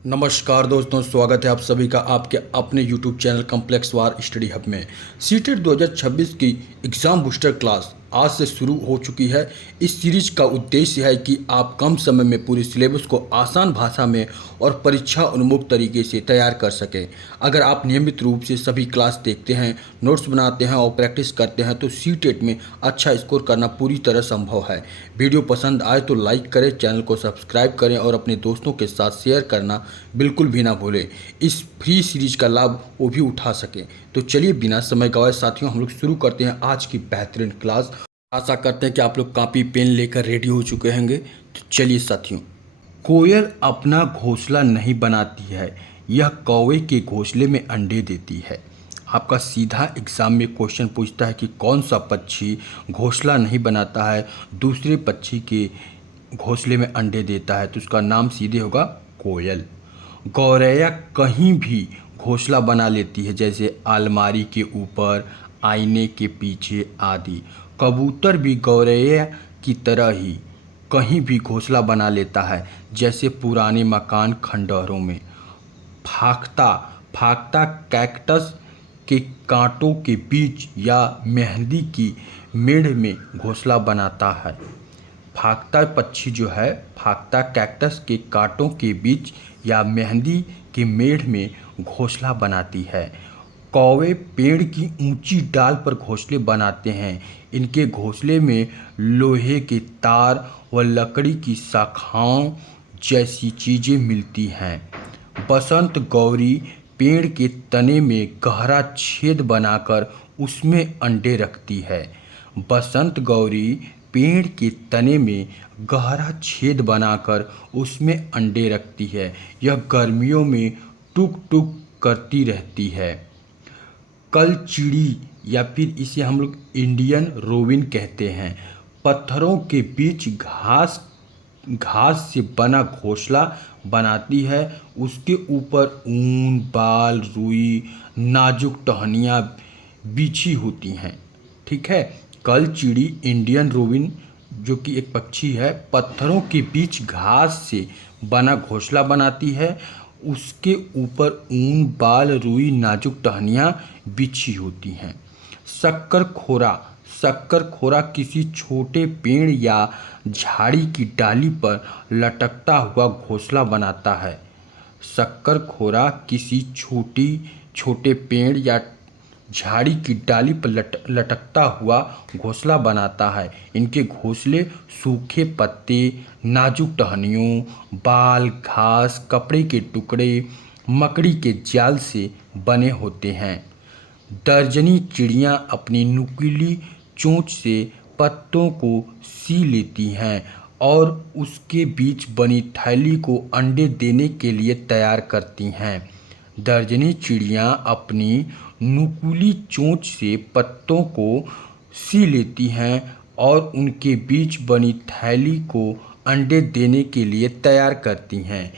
नमस्कार दोस्तों, स्वागत है आप सभी का आपके अपने YouTube चैनल कॉम्प्लेक्स वार स्टडी हब में। सीटेट 2026 की एग्ज़ाम बूस्टर क्लास आज से शुरू हो चुकी है। इस सीरीज का उद्देश्य है कि आप कम समय में पूरे सिलेबस को आसान भाषा में और परीक्षा उन्मुख तरीके से तैयार कर सकें। अगर आप नियमित रूप से सभी क्लास देखते हैं, नोट्स बनाते हैं और प्रैक्टिस करते हैं तो सीटेट में अच्छा स्कोर करना पूरी तरह संभव है। वीडियो पसंद आए तो लाइक करें, चैनल को सब्सक्राइब करें और अपने दोस्तों के साथ शेयर करना बिल्कुल भी ना भूलें। इस फ्री सीरीज का लाभ वो भी उठा सकें। तो चलिए बिना समय गवाए साथियों, हम लोग शुरू करते हैं आज की बेहतरीन क्लास। आशा करते हैं कि आप लोग कॉपी पेन लेकर रेडी हो चुके होंगे। तो चलिए साथियों, कोयल अपना घोंसला नहीं बनाती है, यह कौवे के घोंसले में अंडे देती है। आपका सीधा एग्जाम में क्वेश्चन पूछता है कि कौन सा पक्षी घोंसला नहीं बनाता है, दूसरे पक्षी के घोंसले में अंडे देता है, तो उसका नाम सीधे होगा कोयल। गौरैया कहीं भी घोंसला बना लेती है, जैसे अलमारी के ऊपर, आईने के पीछे आदि। कबूतर भी गौरैया की तरह ही कहीं भी घोंसला बना लेता है, जैसे पुराने मकान खंडहरों में। फाख्ता फाख्ता कैक्टस के कांटों के बीच या मेहंदी की मेड़ में घोंसला बनाता है। फाख्ता पक्षी जो है, फाख्ता कैक्टस के कांटों के बीच या मेहंदी के मेड़ में घोंसला बनाती है। कौवे पेड़ की ऊंची डाल पर घोंसले बनाते हैं। इनके घोंसले में लोहे के तार व लकड़ी की शाखाओं जैसी चीज़ें मिलती हैं। बसंत गौरी पेड़ के तने में गहरा छेद बनाकर उसमें अंडे रखती है। बसंत गौरी पेड़ के तने में गहरा छेद बनाकर उसमें अंडे रखती है। यह गर्मियों में टुक टुक करती रहती है। कलचिड़ी या फिर इसे हम लोग इंडियन रोविन कहते हैं, पत्थरों के बीच घास घास से बना घोंसला बनाती है। उसके ऊपर ऊन, बाल, रुई, नाजुक टहनियाँ बिछी होती हैं। ठीक है। कलचिड़ी इंडियन रोविन जो कि एक पक्षी है, पत्थरों के बीच घास से बना घोंसला बनाती है। उसके ऊपर ऊन, बाल, रुई, नाजुक टहनियाँ बिछी होती हैं। शक्कर खोरा शक्कर खोरा किसी छोटे पेड़ या झाड़ी की डाली पर लटकता हुआ घोंसला बनाता है। शक्कर खोरा किसी छोटे पेड़ या झाड़ी की डाली पर लटकता हुआ घोंसला बनाता है। इनके घोंसले सूखे पत्ते, नाजुक टहनियों, बाल, घास, कपड़े के टुकड़े, मकड़ी के जाल से बने होते हैं। दर्जनी चिड़ियाँ अपनी नुकीली चोंच से पत्तों को सी लेती हैं और उसके बीच बनी थैली को अंडे देने के लिए तैयार करती हैं। दर्जनी चिड़ियाँ अपनी नुकीली चोंच से पत्तों को सी लेती हैं और उनके बीच बनी थैली को अंडे देने के लिए तैयार करती हैं।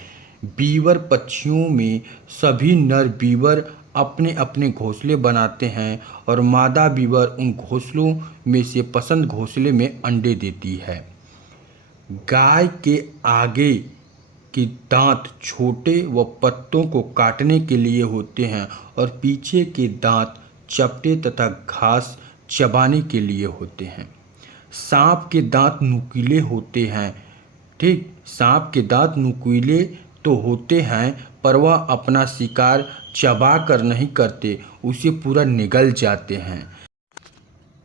बीवर पक्षियों में सभी नर बीवर अपने अपने घोंसले बनाते हैं और मादा बीवर उन घोंसलों में से पसंद घोंसले में अंडे देती है। गाय के आगे के दांत छोटे व पत्तों को काटने के लिए होते हैं और पीछे के दांत चपटे तथा घास चबाने के लिए होते हैं। सांप के दांत नुकीले होते हैं। ठीक, सांप के दांत नुकीले तो होते हैं, पर वह अपना शिकार चबा कर नहीं करते, उसे पूरा निगल जाते हैं।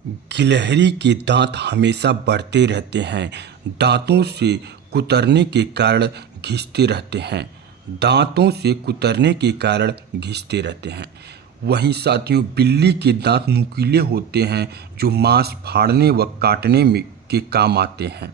गिलहरी के दांत हमेशा बढ़ते रहते हैं, दांतों से कुतरने के कारण घिसते रहते हैं। दांतों से कुतरने के कारण घिसते रहते हैं। वहीं साथियों, बिल्ली के दांत नुकीले होते हैं, जो मांस फाड़ने व काटने में के काम आते हैं।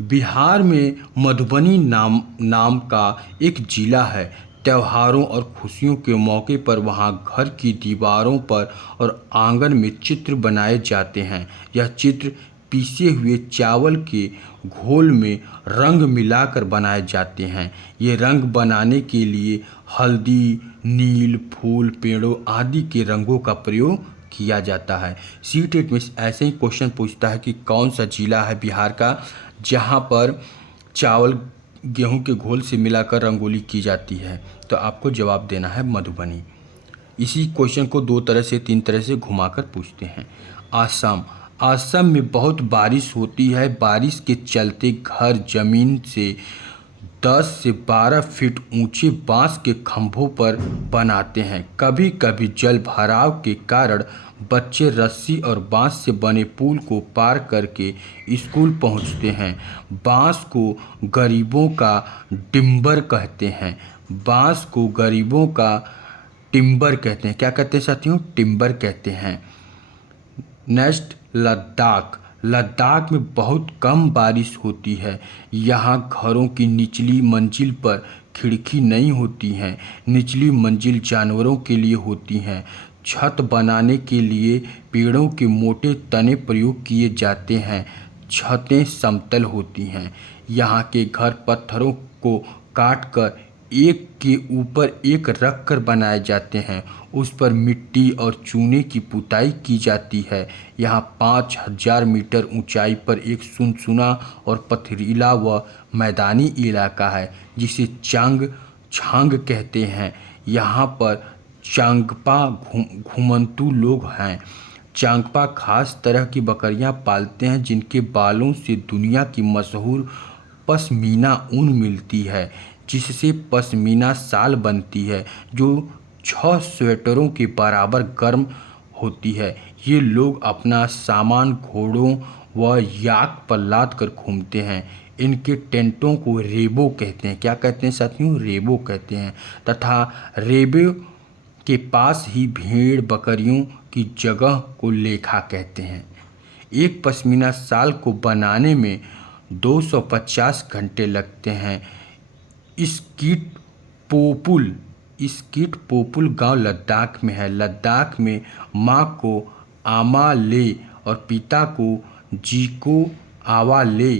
बिहार में मधुबनी नाम का एक जिला है। त्योहारों और खुशियों के मौके पर वहाँ घर की दीवारों पर और आंगन में चित्र बनाए जाते हैं। यह चित्र पीसे हुए चावल के घोल में रंग मिलाकर बनाए जाते हैं। ये रंग बनाने के लिए हल्दी, नील, फूल, पेड़ों आदि के रंगों का प्रयोग किया जाता है। सीटेट में ऐसे ही क्वेश्चन पूछता है कि कौन सा जिला है बिहार का जहाँ पर चावल गेहूं के घोल से मिलाकर रंगोली की जाती है? तो आपको जवाब देना है मधुबनी। इसी क्वेश्चन को 2 तरह से 3 तरह से घुमाकर पूछते हैं। आसाम। आसाम में बहुत बारिश होती है। बारिश के चलते घर जमीन से 10 से 12 फीट ऊंचे बांस के खंभों पर बनाते हैं। कभी कभी जल भराव के कारण बच्चे रस्सी और बांस से बने पुल को पार करके स्कूल पहुंचते हैं। बांस को गरीबों का टिम्बर कहते हैं। बांस को गरीबों का टिम्बर कहते हैं। क्या कहते हैं साथियों? टिम्बर कहते हैं। नेक्स्ट, लद्दाख। लद्दाख में बहुत कम बारिश होती है। यहाँ घरों की निचली मंजिल पर खिड़की नहीं होती हैं। निचली मंजिल जानवरों के लिए होती हैं। छत बनाने के लिए पेड़ों के मोटे तने प्रयोग किए जाते हैं। छतें समतल होती हैं। यहाँ के घर पत्थरों को काटकर एक के ऊपर एक रख कर बनाए जाते हैं। उस पर मिट्टी और चूने की पुताई की जाती है। यहाँ 5000 मीटर ऊंचाई पर एक सुनसुना और पथरीला व मैदानी इलाका है जिसे छांग कहते हैं। यहाँ पर चांगपा घुमंतू लोग हैं। चांगपा खास तरह की बकरियां पालते हैं जिनके बालों से दुनिया की मशहूर पश्मीना ऊन मिलती है, जिससे पश्मीना शाल बनती है जो 6 स्वेटरों के बराबर गर्म होती है। ये लोग अपना सामान घोड़ों व याक पर लाद कर घूमते हैं। इनके टेंटों को रेबो कहते हैं। क्या कहते हैं साथियों? रेबो कहते हैं। तथा रेबो के पास ही भेड़ बकरियों की जगह को लेखा कहते हैं। एक पश्मीना शाल को बनाने में 250 घंटे लगते हैं। स्कीट पोपुल गांव लद्दाख में है। लद्दाख में माँ को आमा ले और पिता को जीको आवा ले,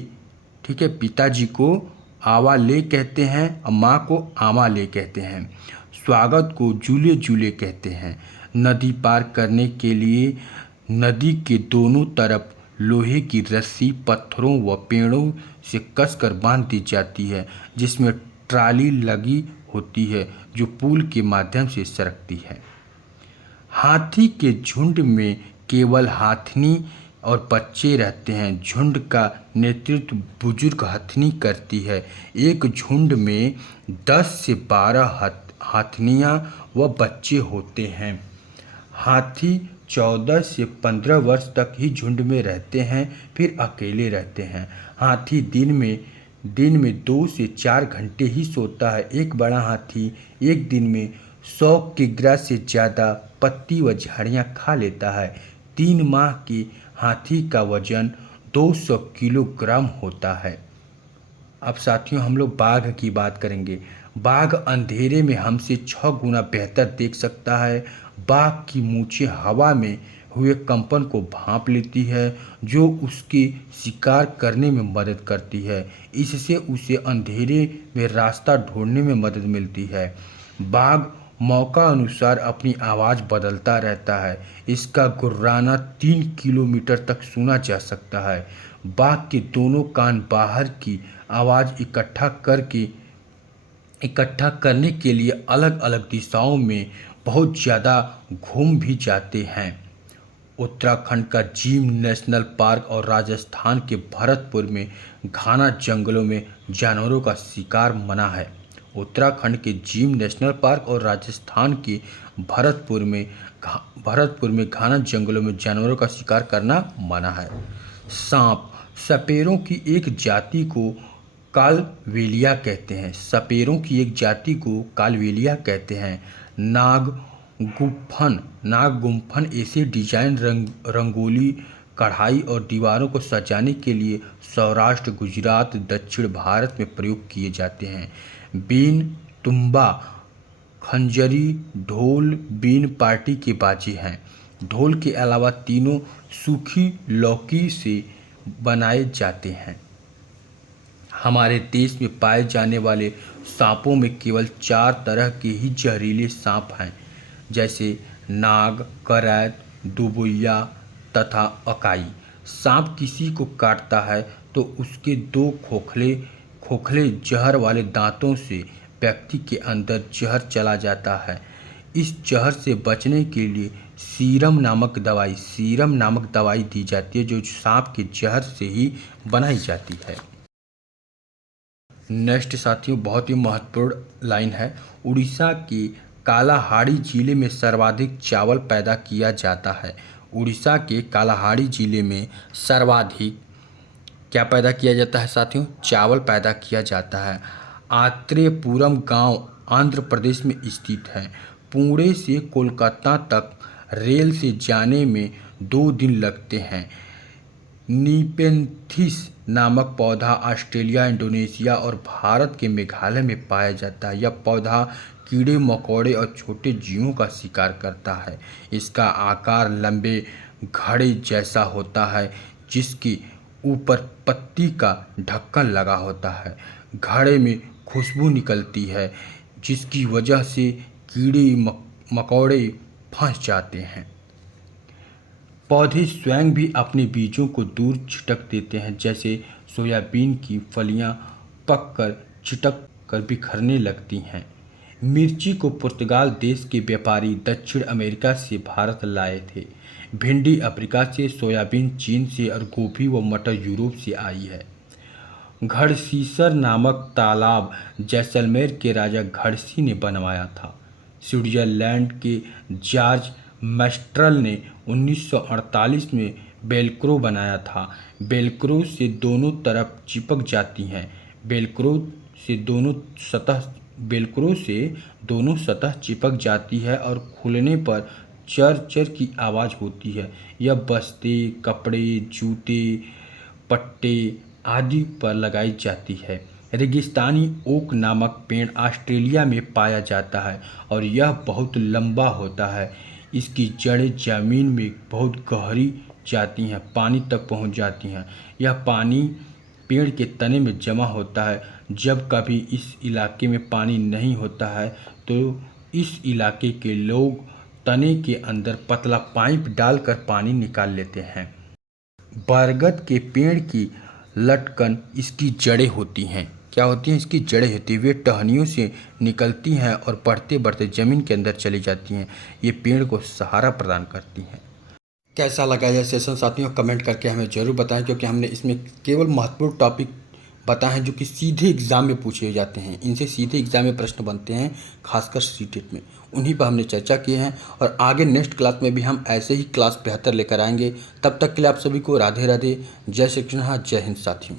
ठीक है, पिताजी को आवा ले कहते हैं और माँ को आमा ले कहते हैं। स्वागत को जूले जूले कहते हैं। नदी पार करने के लिए नदी के दोनों तरफ लोहे की रस्सी पत्थरों व पेड़ों से कसकर बांध दी जाती है, जिसमें ट्राली लगी होती है जो पुल के माध्यम से सरकती है। हाथी के झुंड में केवल हाथनी और बच्चे रहते हैं। झुंड का नेतृत्व बुजुर्ग हथनी करती है। एक झुंड में 10 से 12 हाथनियाँ व बच्चे होते हैं। हाथी 14 से 15 वर्ष तक ही झुंड में रहते हैं, फिर अकेले रहते हैं। हाथी दिन में 2 से 4 घंटे ही सोता है। एक बड़ा हाथी एक दिन में 100 किग्रा से ज़्यादा पत्ती व झाड़ियाँ खा लेता है। 3 माह के हाथी का वजन 200 किलोग्राम होता है। अब साथियों हम लोग बाघ की बात करेंगे। बाघ अंधेरे में हमसे 6 गुना बेहतर देख सकता है। बाघ की मूंछें हवा में हुए कंपन को भांप लेती है जो उसके शिकार करने में मदद करती है। इससे उसे अंधेरे में रास्ता ढूंढने में मदद मिलती है। बाघ मौका अनुसार अपनी आवाज़ बदलता रहता है। इसका गुर्राना 3 किलोमीटर तक सुना जा सकता है। बाघ के दोनों कान बाहर की आवाज़ इकट्ठा करने के लिए अलग अलग दिशाओं में बहुत ज़्यादा घूम भी जाते हैं। उत्तराखंड का जिम नेशनल पार्क और राजस्थान के भरतपुर में घना जंगलों में जानवरों का शिकार मना है। उत्तराखंड के जिम नेशनल पार्क और राजस्थान के भरतपुर में घना जंगलों में जानवरों का शिकार करना मना है। सांप। सपेरों की एक जाति को कालवेलिया कहते हैं। सपेरों की एक जाति को कालवेलिया कहते हैं। नागगुम्फन ऐसे डिजाइन रंगोली कढ़ाई और दीवारों को सजाने के लिए सौराष्ट्र गुजरात दक्षिण भारत में प्रयोग किए जाते हैं। बीन, तुम्बा, खंजरी, ढोल बीन पार्टी के बाजे हैं। ढोल के अलावा तीनों सूखी लौकी से बनाए जाते हैं। हमारे देश में पाए जाने वाले सांपों में केवल 4 तरह के ही जहरीले सांप हैं, जैसे नाग, करैत, दुबुइया तथा अकाई। सांप किसी को काटता है तो उसके 2 खोखले जहर वाले दांतों से व्यक्ति के अंदर जहर चला जाता है। इस जहर से बचने के लिए सीरम नामक दवाई दी जाती है, जो सांप के जहर से ही बनाई जाती है। नेक्स्ट साथियों, बहुत ही महत्वपूर्ण लाइन है। उड़ीसा के कालाहांडी जिले में सर्वाधिक चावल पैदा किया जाता है। उड़ीसा के कालाहांडी जिले में सर्वाधिक क्या पैदा किया जाता है साथियों? चावल पैदा किया जाता है। आत्रेयपुरम गांव आंध्र प्रदेश में स्थित है। पुणे से कोलकाता तक रेल से जाने में 2 दिन लगते हैं। नीपेंथिस नामक पौधा ऑस्ट्रेलिया, इंडोनेशिया और भारत के मेघालय में पाया जाता है। यह पौधा कीड़े मकोड़े और छोटे जीवों का शिकार करता है। इसका आकार लंबे घड़े जैसा होता है, जिसके ऊपर पत्ती का ढक्कन लगा होता है। घड़े में खुशबू निकलती है, जिसकी वजह से कीड़े मकोड़े फंस जाते हैं। पौधे स्वयं भी अपने बीजों को दूर छिटक देते हैं, जैसे सोयाबीन की फलियां पककर छिटक कर बिखरने लगती हैं। मिर्ची को पुर्तगाल देश के व्यापारी दक्षिण अमेरिका से भारत लाए थे। भिंडी अफ्रीका से, सोयाबीन चीन से और गोभी व मटर यूरोप से आई है। घड़सीसर नामक तालाब जैसलमेर के राजा घड़सी ने बनवाया था। स्विट्जरलैंड के जॉर्ज मैस्ट्रल ने 1948 में वेलक्रो बनाया था। वेलक्रो से दोनों तरफ चिपक जाती हैं। वेलक्रो से दोनों सतह चिपक जाती है और खुलने पर चर चर की आवाज़ होती है। यह बस्ते, कपड़े, जूते, पट्टे आदि पर लगाई जाती है। रेगिस्तानी ओक नामक पेड़ ऑस्ट्रेलिया में पाया जाता है और यह बहुत लंबा होता है। इसकी जड़ें जमीन में बहुत गहरी जाती हैं, पानी तक पहुंच जाती हैं। यह पानी पेड़ के तने में जमा होता है। जब कभी इस इलाके में पानी नहीं होता है तो इस इलाके के लोग तने के अंदर पतला पाइप डालकर पानी निकाल लेते हैं। बरगद के पेड़ की लटकन इसकी जड़ें होती हैं। क्या होती हैं? इसकी जड़ें होती हैं। वे टहनियों से निकलती हैं और बढ़ते बढ़ते ज़मीन के अंदर चली जाती हैं। ये पेड़ को सहारा प्रदान करती हैं। कैसा लगा यह सेशन साथियों? कमेंट करके हमें ज़रूर बताएं, क्योंकि हमने इसमें केवल महत्वपूर्ण टॉपिक बताएं हैं जो कि सीधे एग्ज़ाम में पूछे जाते हैं। इनसे सीधे एग्ज़ाम में प्रश्न बनते हैं, खासकर सीटेट में। उन्हीं पर हमने चर्चा की है और आगे नेक्स्ट क्लास में भी हम ऐसे ही क्लास बेहतर लेकर आएंगे। तब तक के लिए आप सभी को राधे राधे, जय श्री कृष्ण, जय हिंद साथियों।